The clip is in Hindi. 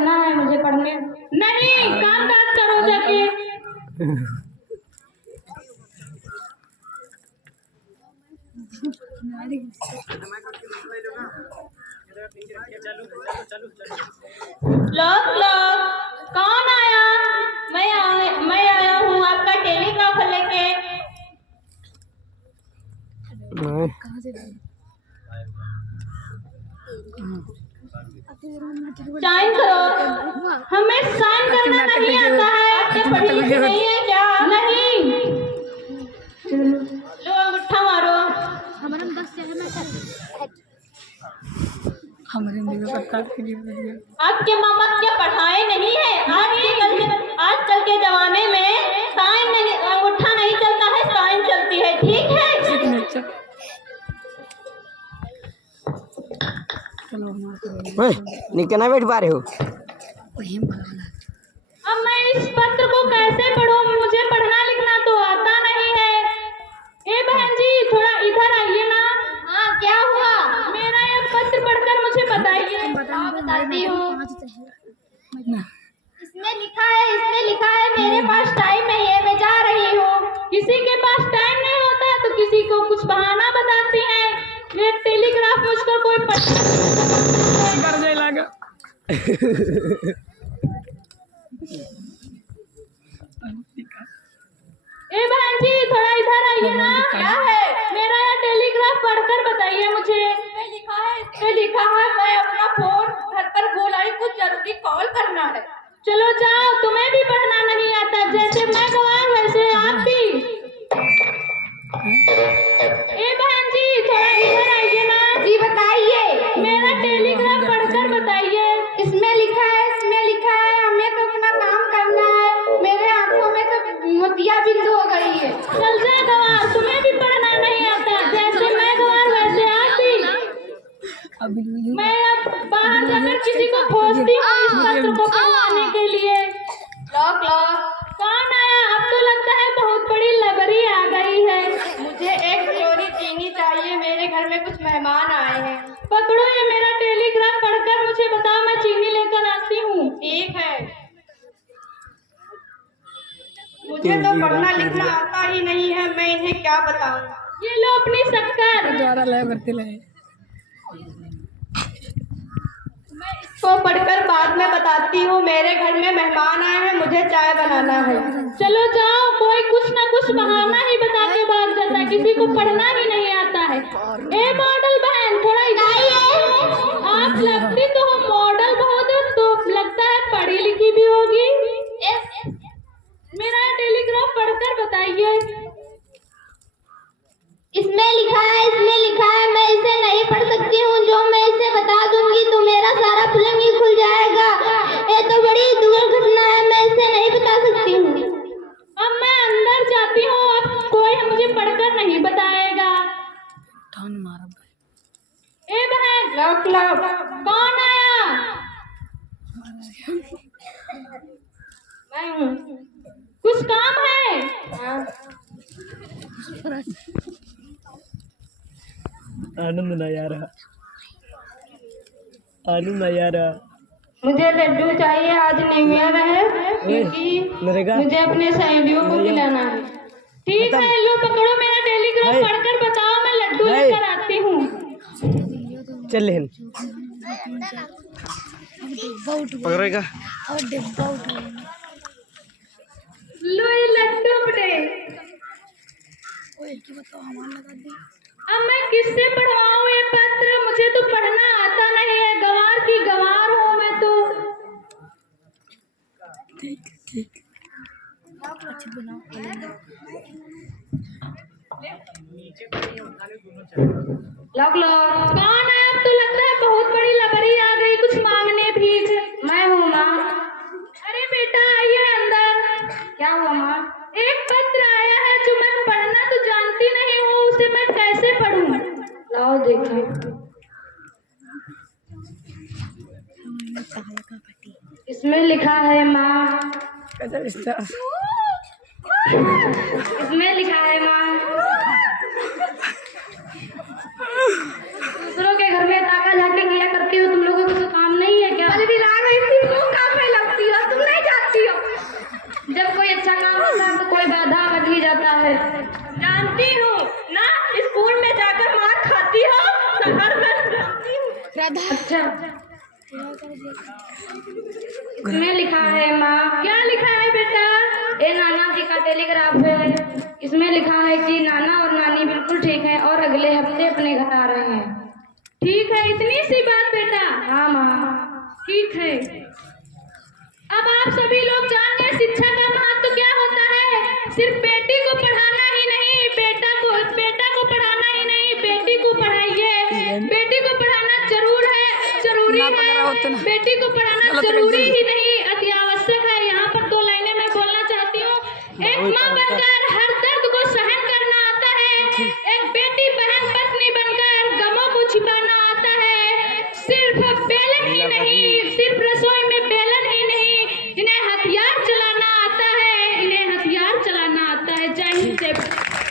चलना है मुझे पढ़ने। नहीं, काम काज करो जाके। लोग कौन आया? मैं आया हूँ आपका टेलीग्राफ लेके। साइन करो। हमें साइन करना नहीं आता है। आपके पढ़ी लिखी नहीं है क्या? नहीं। लो अंगूठा मारो। आपके मामा क्या पढ़ाए नहीं है? आजकल के जमाने में साइन नहीं, अंगूठा नहीं चलता है, साइन चलती है। ठीक है। निकलना बैठ पा रहे हो? अब मैं इस पत्र को कैसे पढूं? मुझे पढ़ना लिखना तो आता नहीं है। ए बहन जी, थोड़ा इधर आइए ना। हाँ, क्या हुआ? मेरा यह पत्र पढ़कर मुझे बताइए। बताती हूँ। इसमें लिखा है मेरे पास टाइम नहीं है, मैं जा रही हूँ। किसी के पास टाइम नहीं होता तो किसी को कुछ बहाना बताती है। ये टेलीग्राफ मुझको कोई ए बहन जी, थोड़ा इधर आइए ना। क्या है? मेरा यह टेलीग्राफ पढ़कर बताइए मुझे। इसमें लिखा है मैं अपना फोन घर पर भूल आई, कुछ जरूरी कॉल करना है। चलो जाओ, तुम्हें भी पढ़ना नहीं आता। जैसे मैं गवार वैसे आप भी। ए बहन जी, थोड़ा इधर आइए ना। जी बताइए। मेरा टेलीग्राफ पढ़कर बताइए। इसमें लिखा है हमें तो अपना काम करना है। मेरे आंखों में तो मोतिया बिंदु हो गई है। चल जा गवार, तुम्हें भी पढ़ना नहीं आता। जैसे मैं गवार वैसे आप भी। मैं अब बाहर जाकर किसी को खोजती हूँ इस पत्र को पढ़वाने के लिए। लॉक कौन आया? अब तो लगता है बहुत बड़ी लबरी आ गई है। मुझे एक कटोरी चीनी चाहिए, मेरे घर में कुछ मेहमान आए हैं। पकड़ो ये मेरा टेलीग्राफ, पढ़कर मुझे बताओ, मैं चीनी लेकर आती हूँ। ठीक है। मुझे तो पढ़ना लिखना आता ही नहीं है, मैं इन्हें क्या बताऊं। ये लो अपनी शक्कर। मैं इसको पढ़कर बाद में बताती हूँ। मेरे घर में मेहमान आए हैं, मुझे चाय बनाना है। चलो जाओ, कोई कुछ ना कुछ बहाना ही बता के भाग जाता है, किसी को पढ़ना ही नहीं आता है। ए मॉडल बहन, थोड़ा इधर आइए। आप लगती तो हो मॉडल बहुत, तो लगता है पढ़ी लिखी भी होगी। मेरा टेलीग्राफ पढ़कर बताइए। इसमें लिखा है मैं इसे नहीं पढ़ सकती हूँ। जो मैं इसे बता दूंगी तो मेरा सारा फिल्म ही खुल जाएगा। ये तो बड़ी दुर्घटना है, मैं इसे नहीं बता सकती हूँ। अब मैं अंदर जाती हूँ, अब कोई मुझे पढ़कर नहीं बताएगा। ए बहन, कौन आया? मैं हूँ। कुछ काम है? आनंद ना यार, मुझे लड्डू चाहिए, आज न्यू ईयर है, क्योंकि मुझे अपने सहेलियों को खिलाना है। ठीक है, लो पकड़ो मेरा टेलीग्राफ, पढ़कर बताओ, मैं लड्डू लेकर आती हूँ। चल पकड़ेगा। लो ये लड्डू अपने। अब मैं किससे पढ़वाऊँ ये पत्र? मुझे तो पढ़ना आता नहीं है, गवार की गवार हूँ मैं तो। ठीक। लॉक कौन है? अब तो लगता है बहुत बड़ी लबरी आ गई, कुछ मांगने भीख। मैं हूँ माँ। अरे बेटा आइए अंदर। क्या हुआ माँ? एक पत्र आया है जो मैं पढ़ना तो जानती नहीं हूँ, उसे मैं कैसे पढ़ूं? लाओ देखिए। इसमें लिखा है माँ। इसमें लिखा है माँ, दूसरों के घर में ताका झाकी किया करती हो, तुम लोगों को तो काम नहीं है क्या? अच्छा, इसमें लिखा है माँ। क्या लिखा है बेटा? ये नाना जी का टेलीग्राफ है। इसमें लिखा है कि नाना और नानी बिल्कुल ठीक है और अगले हफ्ते अपने घर आ रहे हैं। ठीक है, इतनी सी बात बेटा? हाँ माँ, ठीक है। अब आप सभी लोग जान गए शिक्षा का महत्व क्या होता है। सिर्फ बेटी को पढ़ाना ही नहीं, बेटा को पढ़ाना ही नहीं, बेटी को पढ़ाइए। बेटी को पढ़ाना जरूरी है। बेटी को पढ़ाना जरूरी ही नहीं, अति आवश्यक है। यहाँ पर 2 लाइनें मैं बोलना चाहती हूँ। एक माँ बनकर हर दर्द को सहन करना आता है, एक बेटी बहन पत्नी बनकर गमों को छिपाना आता है। सिर्फ बेलन ही नहीं, सिर्फ रसोई में बेलन ही नहीं, इन्हें हथियार चलाना आता है, इन्हें हथियार चलाना आता है। जय हिंद।